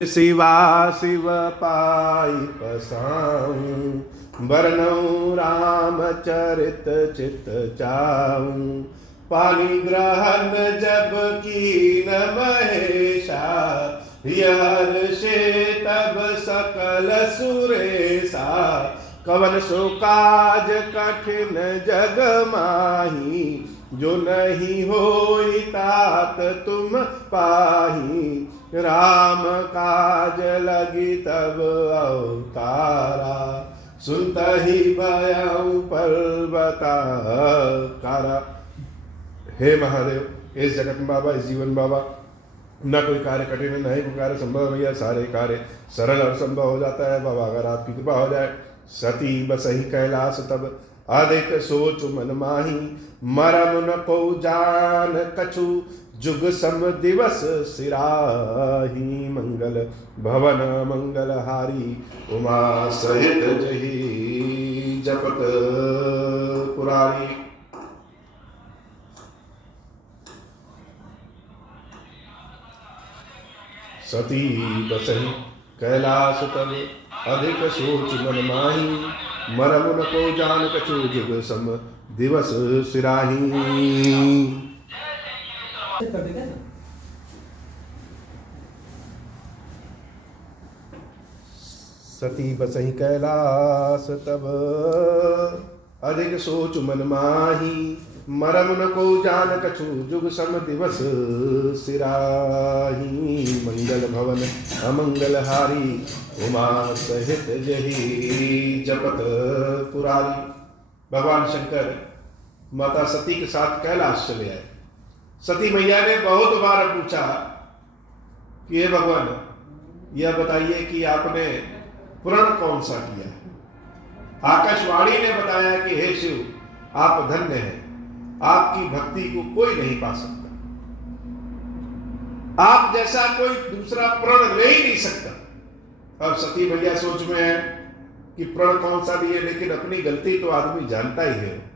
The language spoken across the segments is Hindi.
शिवा शिव पाई पसाऊं, बरनऊं रामचरित चित चाऊं। पानी ग्रहण जब कीन महेशा, हर्षे तब सकल सुरेशा। कवन सो काज कठिन जग माही, जो नहीं होई तात तुम पाही। राम काज लगी तब अवतारा, सुनत ही भयउ पर्वताकारा। हे महादेव, इस जगत में बाबा, इस जीवन बाबा, न कोई कार्य कठिन न ही कोई कार्य संभव भैया, सारे कार्य सरल और संभव हो जाता है बाबा अगर आपकी कृपा हो जाए। सती बसही कैलाश तब, अधिक सोच मन माही। मरम न को जान कछु, जुग सम दिवस सिराही। मंगल भवन मंगल हारी, उमा सहित जही जपत पुरारी। सती बसही कैलाश तब, अधिक सोच मन माही। मरम न को जान कछु, जुग सम दिवस सिराही। सती बसही कैलाश तब, अधिक सोच मन माही। मरम न को जान कछु, जुग सम दिवस सिराही। मंगल भवन अमंगल हारी, उमा सहित जही जपत पुरारी। भगवान शंकर माता सती के साथ कैलाश चले आए। सती मैया ने बहुत बार पूछा कि हे भगवान, यह बताइए कि आपने प्रण कौन सा किया। आकाशवाणी ने बताया कि हे शिव, आप धन्य हैं, आपकी भक्ति को कोई नहीं पा सकता, आप जैसा कोई दूसरा प्रण ले ही नहीं सकता। अब सती मैया सोच में है कि प्रण कौन सा लिए, लेकिन अपनी गलती तो आदमी जानता ही है।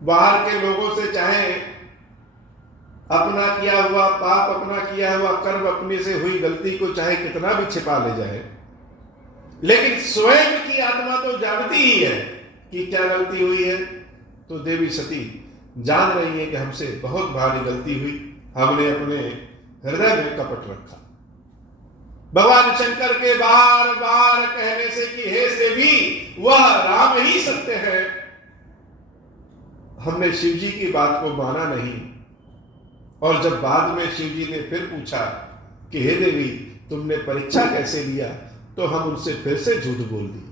बाहर के लोगों से चाहे अपना किया हुआ पाप, अपना किया हुआ कर्म, अपने से हुई गलती को चाहे कितना भी छिपा ले जाए, लेकिन स्वयं की आत्मा तो जानती ही है कि क्या गलती हुई है। तो देवी सती जान रही है कि हमसे बहुत भारी गलती हुई, हमने अपने हृदय में कपट रखा। भगवान शंकर के बार बार कहने से कि हे देवी, वह राम ही सत्य है, हमने शिव जी की बात को माना नहीं। और जब बाद में शिव जी ने फिर पूछा कि हे देवी, तुमने परीक्षा कैसे लिया, तो हम उनसे फिर से झूठ बोल दिए।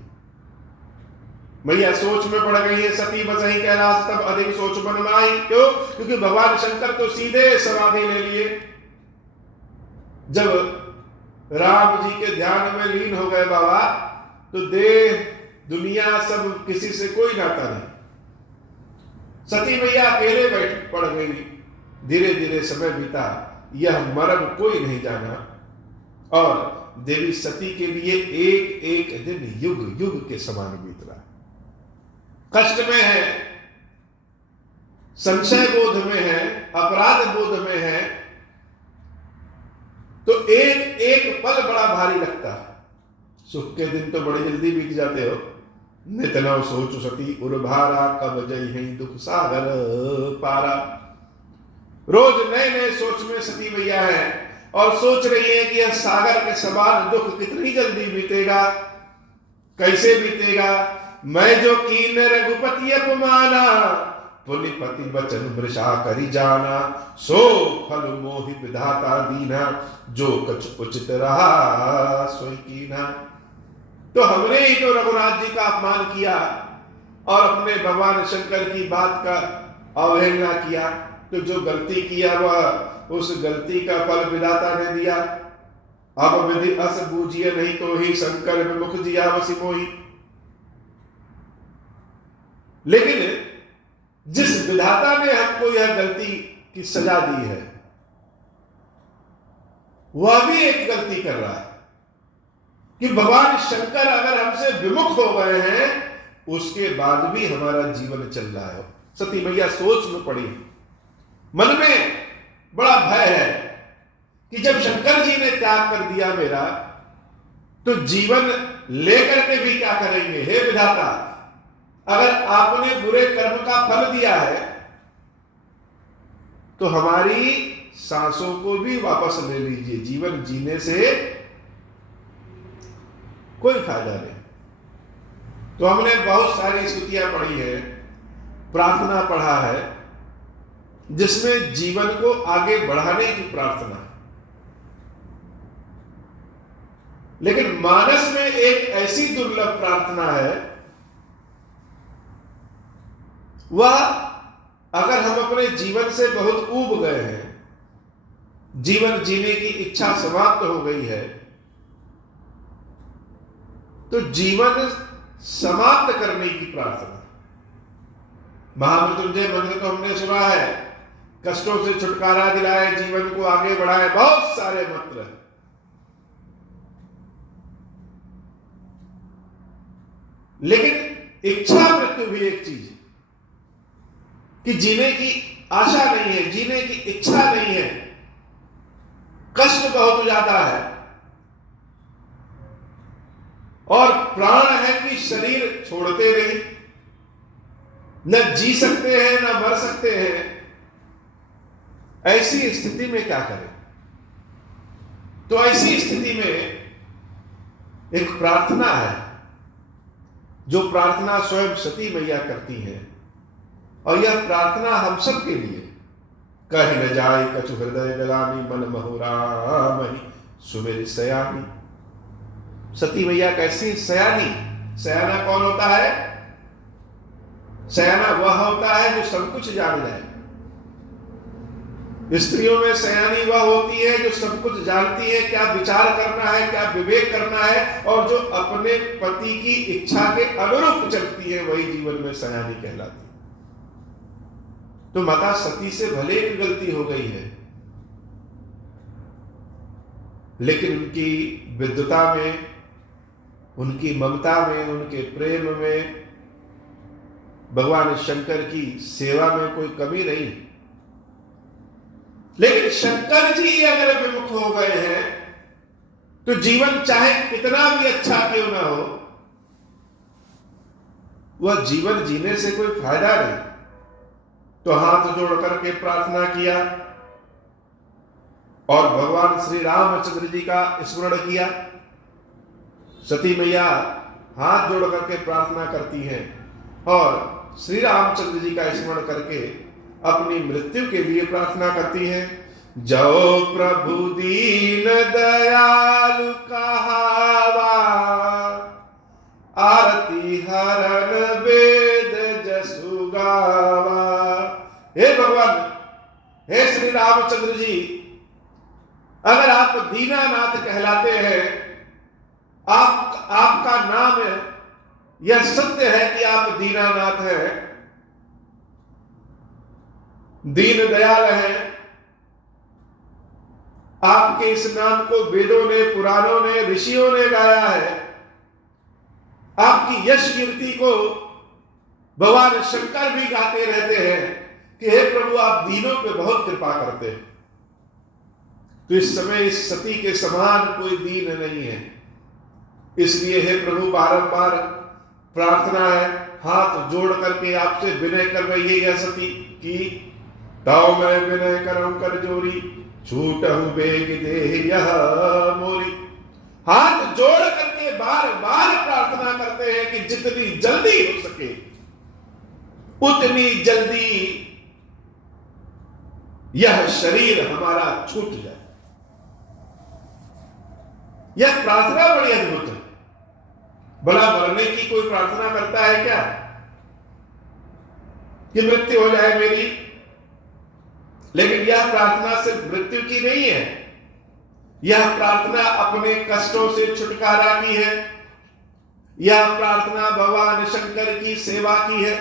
मैया सोच में पड़ गई है। सती बसही कैलाश तब, अधिक सोच मन माही। क्यों? क्योंकि भगवान शंकर तो सीधे समाधि ले लिए। जब राम जी के ध्यान में लीन हो गए बाबा, तो देह दुनिया सब किसी से कोई नाता नहीं। सती मैया अकेले बैठ पड़ गई। धीरे धीरे समय बीता, यह मर्म कोई नहीं जाना, और देवी सती के लिए एक एक दिन युग युग के समान बीत रहा। कष्ट में है, संशय बोध में है, अपराध बोध में है, तो एक एक पल बड़ा भारी लगता है। सुख के दिन तो बड़ी जल्दी बीत जाते हो। नित नव सोच सती उर्भारा, कब जई है दुख सागर पारा। रोज नए नए सोच में सती मैया है और सोच रही है कि यह सागर के समान दुख कितनी जल्दी बीतेगा, कैसे बीतेगा। मैं जो कीन रघुपति अपमाना, पुनिपति बचन वृषा करी जाना। सो फल मोहि विधाता दीना, जो कछ उचित रहा सोई कीना। तो हमने ही तो रघुनाथ जी का अपमान किया और अपने भगवान शंकर की बात का अवहेलना किया, तो जो गलती किया वह उस गलती का फल विधाता ने दिया। अब विधि अस बूझिए, नहीं तो ही शंकर विमुख जिया वसी मोही। लेकिन जिस विधाता ने हमको यह गलती की सजा दी है, वह भी एक गलती कर रहा है कि भगवान शंकर अगर हमसे विमुख हो गए हैं, उसके बाद भी हमारा जीवन चल रहा है। सती मैया सोच में पड़ी, मन में बड़ा भय है कि जब शंकर जी ने त्याग कर दिया मेरा, तो जीवन लेकर के भी क्या करेंगे। हे विधाता, अगर आपने बुरे कर्म का फल दिया है तो हमारी सांसों को भी वापस ले लीजिए। जीवन जीने से कोई फायदा नहीं। तो हमने बहुत सारी स्तुतियां पढ़ी है, प्रार्थना पढ़ा है, जिसमें जीवन को आगे बढ़ाने की प्रार्थना है। लेकिन मानस में एक ऐसी दुर्लभ प्रार्थना है, वह अगर हम अपने जीवन से बहुत ऊब गए हैं, जीवन जीने की इच्छा समाप्त हो गई है, तो जीवन समाप्त करने की प्रार्थना। महामृत्युंजय मंत्र तो हमने सुना है, कष्टों से छुटकारा दिलाए, जीवन को आगे बढ़ाए, बहुत सारे मंत्र हैं। लेकिन इच्छा मृत्यु भी एक चीज है कि जीने की आशा नहीं है, जीने की इच्छा नहीं है, कष्ट बहुत ज्यादा है और प्राण है कि शरीर छोड़ते नहीं, न जी सकते हैं न मर सकते हैं। ऐसी स्थिति में क्या करें। तो ऐसी स्थिति में एक प्रार्थना है, जो प्रार्थना स्वयं सती मैया करती है, और यह प्रार्थना हम सब के लिए। कह न जाए कछु हृदय गलानी, मन महुरामहि सुमेर सयानी। सती मैया कैसी सयानी। सयाना कौन होता है। सयाना वह होता है जो सब कुछ जान जाए। स्त्रियों में सयानी वह होती है जो सब कुछ जानती है, क्या विचार करना है, क्या विवेक करना है, और जो अपने पति की इच्छा के अनुरूप चलती है, वही जीवन में सयानी कहलाती है। तो माता सती से भले एक गलती हो गई है, लेकिन उनकी विद्वता में, उनकी ममता में, उनके प्रेम में, भगवान शंकर की सेवा में कोई कमी नहीं। लेकिन शंकर जी अगर विमुख हो गए हैं, तो जीवन चाहे कितना भी अच्छा क्यों ना हो, वह जीवन जीने से कोई फायदा नहीं। तो हाथ जोड़ करके प्रार्थना किया और भगवान श्री रामचंद्र जी का स्मरण किया। सती मैया हाथ जोड़ करके प्रार्थना करती हैं और श्री रामचंद्र जी का स्मरण करके अपनी मृत्यु के लिए प्रार्थना करती हैं। जो प्रभु दीन दयालु कहावा, आरती हरण वेद जसु गावा। हे भगवान, हे श्री रामचंद्र जी, अगर आप दीनानाथ कहलाते हैं, आपका नाम यह सत्य है कि आप दीनानाथ हैं, दीन दयाल हैं, आपके इस नाम को वेदों ने, पुराणों ने, ऋषियों ने गाया है। आपकी यश कीर्ति को भगवान शंकर भी गाते रहते हैं कि हे प्रभु, आप दीनों पे बहुत कृपा करते हैं। तो इस समय इस सती के समान कोई दीन नहीं है। इसलिए हे प्रभु, बारंबार प्रार्थना है, हाथ जोड़ करके आपसे विनय कर रही है यह सती की ताओ मैं विनय करऊं कर जोरी, छूटहु बेग देह यह मोरी। हाथ जोड़ करके बार बार प्रार्थना करते हैं कि जितनी जल्दी हो सके उतनी जल्दी यह शरीर हमारा छूट जाए। यह प्रार्थना बड़ी अद्भुत है। भला मरने की कोई प्रार्थना करता है क्या कि मृत्यु हो जाए मेरी? लेकिन यह प्रार्थना सिर्फ मृत्यु की नहीं है, यह प्रार्थना अपने कष्टों से छुटकारा की है। यह प्रार्थना भगवान शंकर की सेवा की है।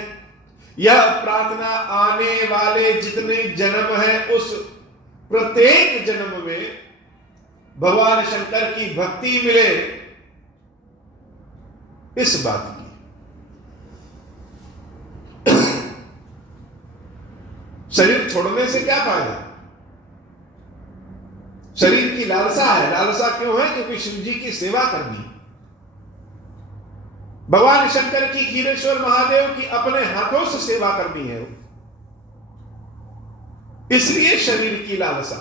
यह प्रार्थना आने वाले जितने जन्म हैं उस प्रत्येक जन्म में भगवान शंकर की भक्ति मिले, इस बात की। शरीर छोड़ने से क्या फायदा? शरीर की लालसा है। लालसा क्यों है? क्योंकि शिव जी की सेवा करनी, भगवान शंकर की, क्षीरेश्वर महादेव की अपने हाथों से सेवा करनी है, इसलिए शरीर की लालसा।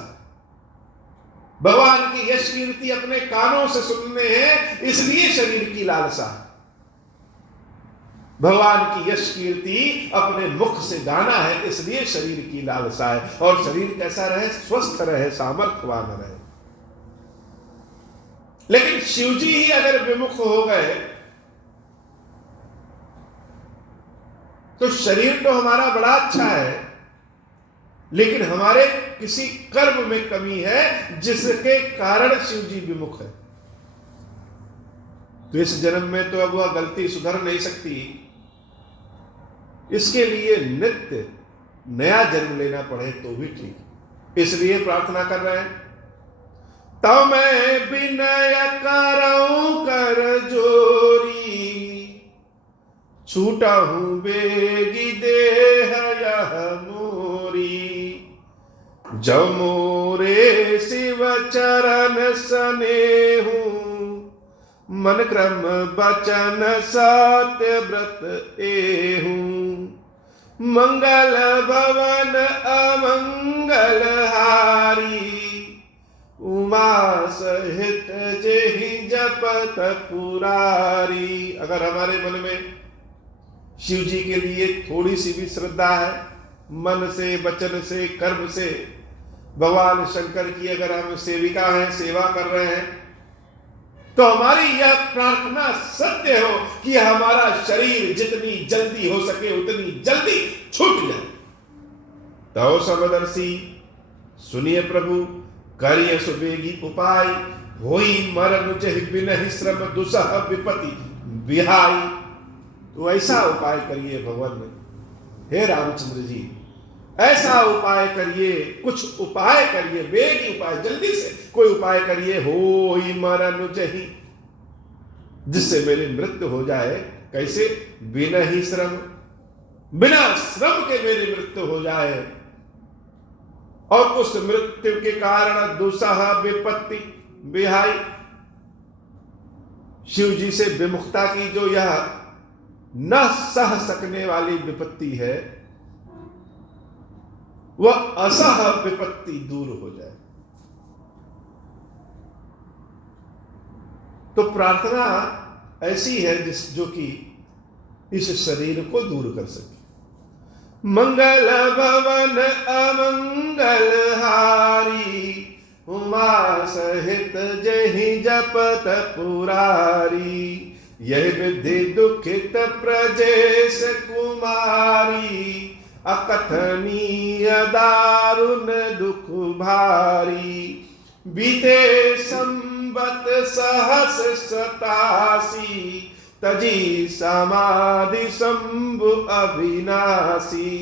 भगवान की यश कीर्ति अपने कानों से सुनने हैं, इसलिए शरीर की लालसा। भगवान की यश कीर्ति अपने मुख से गाना है, इसलिए शरीर की लालसा है। और शरीर कैसा रहे? स्वस्थ रहे, सामर्थ्यवान रहे। लेकिन शिवजी ही अगर विमुख हो गए तो शरीर तो हमारा बड़ा अच्छा है, लेकिन हमारे किसी कर्म में कमी है जिसके कारण शिवजी विमुख है। तो इस जन्म में तो अब वह गलती सुधर नहीं सकती, इसके लिए नित्य नया जन्म लेना पड़े तो भी ठीक। इसलिए प्रार्थना कर रहे हैं, तब मैं विनय करऊं कर जोरी, छूटा हूं बेगी देह यह मोरी। जब मोरे शिव चरण स्नेहू, मन क्रम बचन सत्य व्रत एहू। मंगल भवन अमंगल हारी, उमा सहित जेहि जपत पुरारी। अगर हमारे मन में शिव जी के लिए थोड़ी सी भी श्रद्धा है, मन से, वचन से, कर्म से, भगवान शंकर की अगर हम सेविका हैं, सेवा कर रहे हैं, तो हमारी यह प्रार्थना सत्य हो कि हमारा शरीर जितनी जल्दी हो सके उतनी जल्दी छूट जाए। तो समदर्शी सुनिए प्रभु, करिय सुबेगी उपाय, होई मरन जहि बिनहि श्रम दुसह विपति विहाई। तो ऐसा उपाय करिए भगवान, हे रामचंद्र जी, ऐसा उपाय करिए, कुछ उपाय करिए, बेगी उपाय, जल्दी से कोई उपाय करिए। होई मरन जहि, जिससे मेरी मृत्यु हो जाए। कैसे? बिना ही श्रम, बिना श्रम के मेरी मृत्यु हो जाए, और उस मृत्यु के कारण दुसह विपत्ति विहाई, शिव जी से विमुखता की जो यह न सह सकने वाली विपत्ति है, वह असह विपत्ति दूर हो जाए। तो प्रार्थना ऐसी है जो कि इस शरीर को दूर कर सके। मंगल भवन अमंगल हारी, उमा सहित जहि जपत पुरारी। यह विधि दुखित प्रजेश कुमारी, अकथनीय दारुण दुख भारी। बीते संबत सहस 87, तजी समाधि शंभु अविनाशी।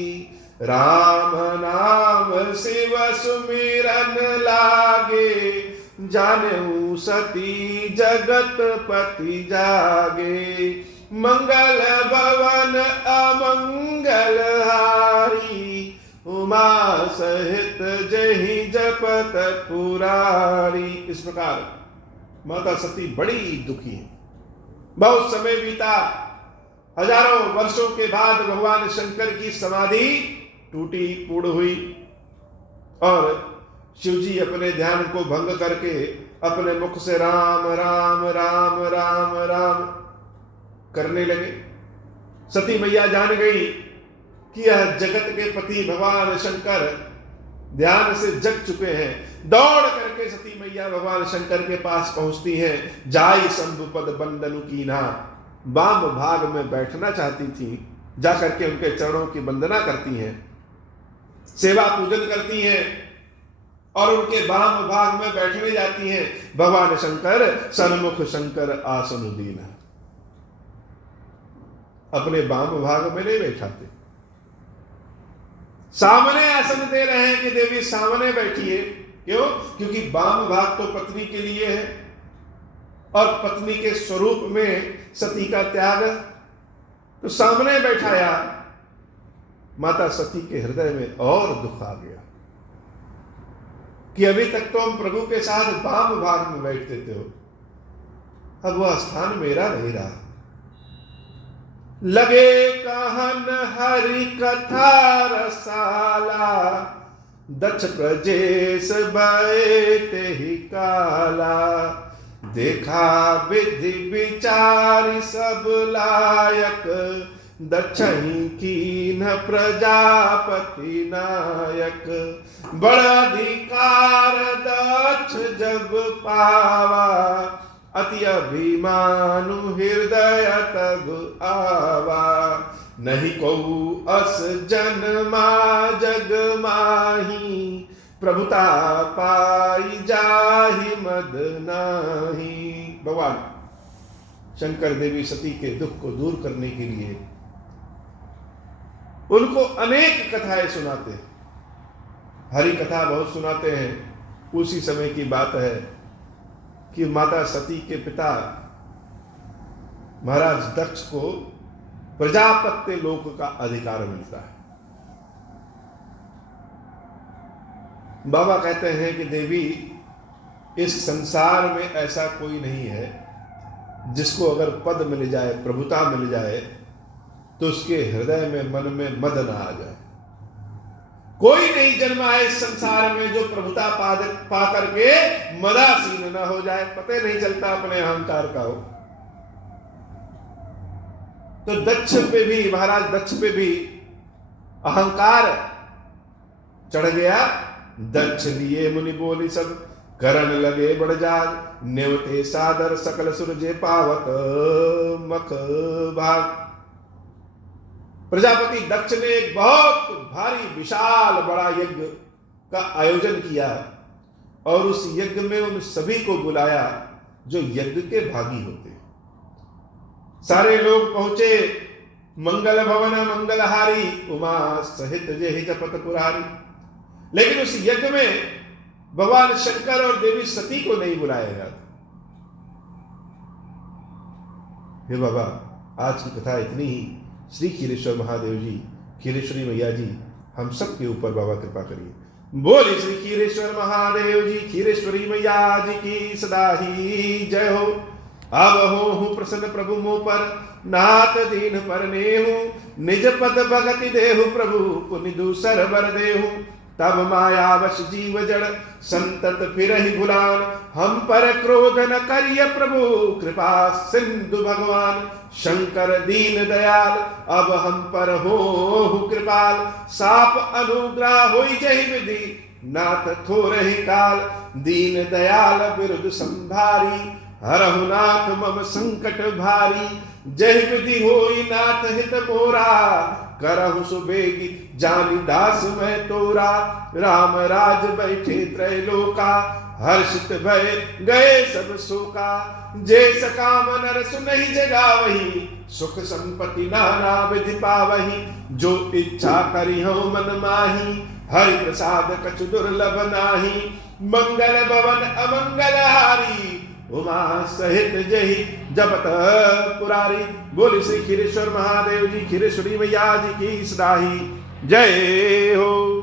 राम नाम शिव सुमिरन लागे, जानेऊ सती जगत पति जागे। मंगल भवन अमंगल हारी, उमा सहित जहि जपत पुरारी। इस प्रकार माता सती बड़ी दुखी है। बहुत समय बीता, हजारों वर्षों के बाद भगवान शंकर की समाधि टूटी, पूर्ण हुई, और शिवजी अपने ध्यान को भंग करके अपने मुख से राम राम राम राम राम करने लगे। सती मैया जान गई कि यह जगत के पति भगवान शंकर ध्यान से जग चुके हैं। दौड़ करके सती मैया भगवान शंकर के पास पहुंचती हैं। जाई शंभुपद बंदनु कीना, वाम भाग में बैठना चाहती थी, जाकर के उनके चरणों की वंदना करती हैं, सेवा पूजन करती हैं, और उनके वाम भाग में बैठने जाती हैं। भगवान शंकर सन्मुख शंकर आसन दीना, अपने वाम भाग में नहीं बैठाते, सामने आसन दे रहे हैं कि देवी सामने बैठिए। क्यों? क्योंकि वाम भाग तो पत्नी के लिए है, और पत्नी के स्वरूप में सती का त्याग, तो सामने बैठाया। माता सती के हृदय में और दुख आ गया। कि अभी तक तो हम प्रभु के साथ वाम भाग में बैठते थे, अब वह स्थान मेरा नहीं रहा। लगे कहन हरि कथा रसाला, दक्ष प्रजेश भय तेहि काला। देखा विधि विचार सब लायक, दक्षिणी कीन प्रजापति नायक। बड़ा अधिकार दक्ष जब पावा, अति अभिमानु हृदय तब आवा। नहीं को अस जन्मा जग माही, प्रभुता पाई जाहि मद नाही। भगवान शंकर देवी सती के दुख को दूर करने के लिए उनको अनेक कथाएं सुनाते हैं, हरि कथा बहुत सुनाते हैं। उसी समय की बात है कि माता सती के पिता महाराज दक्ष को प्रजापत्य लोक का अधिकार मिलता है। बाबा कहते हैं कि देवी, इस संसार में ऐसा कोई नहीं है जिसको अगर पद मिल जाए, प्रभुता मिल जाए, तो उसके हृदय में मन में मद न आ जाए। कोई नहीं जन्मा है इस संसार में जो प्रभुता पा करके मदासीन न हो जाए, पता नहीं चलता अपने अहंकार का हो। तो दक्ष पे भी, महाराज दक्ष पे भी अहंकार चढ़ गया। दक्ष लिए मुनि बोली सब, करण लगे बड़ जाग। नेवते सादर सकल सुरजे पावत मख भाग। प्रजापति दक्ष ने एक बहुत भारी विशाल बड़ा यज्ञ का आयोजन किया और उस यज्ञ में उन सभी को बुलाया जो यज्ञ के भागी होते। सारे लोग पहुंचे। मंगल भवन मंगलहारी, उमा सहित जेहि जपत पुरारी। लेकिन उस यज्ञ में भगवान शंकर और देवी सती को नहीं बुलाया गया था। हे बाबा, आज की कथा इतनी ही। श्री खीरेश्वर महादेव जी, खीरेश्वरी मैया जी, हम सब के ऊपर बाबा कृपा करिए। बोले श्री खीरेश्वर महादेव जी, खीरेश्वरी मैया जी की सदा ही जय हो। अब हो प्रसन्न प्रभु मोह पर, नाथ दीन पर नेहु। निज पद भगति देहु प्रभु, पुनि दूसर बर देहु। तब माया वश जीव जड़, संतत फिरहि भुलान। हम पर क्रोध न करिय प्रभु, कृपा सिंधु भगवान। शंकर दीन दयाल, अब हम पर हो कृपाल। साप अनुग्रह होई जहि विधि, नाथ थोरहि काल। दीन दयाल बिरुद संभारी, हरहु नाथ मम संकट भारी। जय विधि होई नाथ हित मोरा, करहु सुबेगी जानी दास मैं तोरा। राम राज बैठे त्रैलोका, हर्षित भय गए सब शोका। जे सकाम नर सुनहि जगावही, सुख संपत्ति नाना विधि पावही। जो इच्छा करिहु मन माही, हरि प्रसाद कछु दुर्लभ नाही। मंगल भवन अमंगल हारी, उमा सहित जही जपत पुरारी। बोले श्री खीरेश्वर महादेव जी, खीरेश्वरी मैया जी की सदा ही जय हो।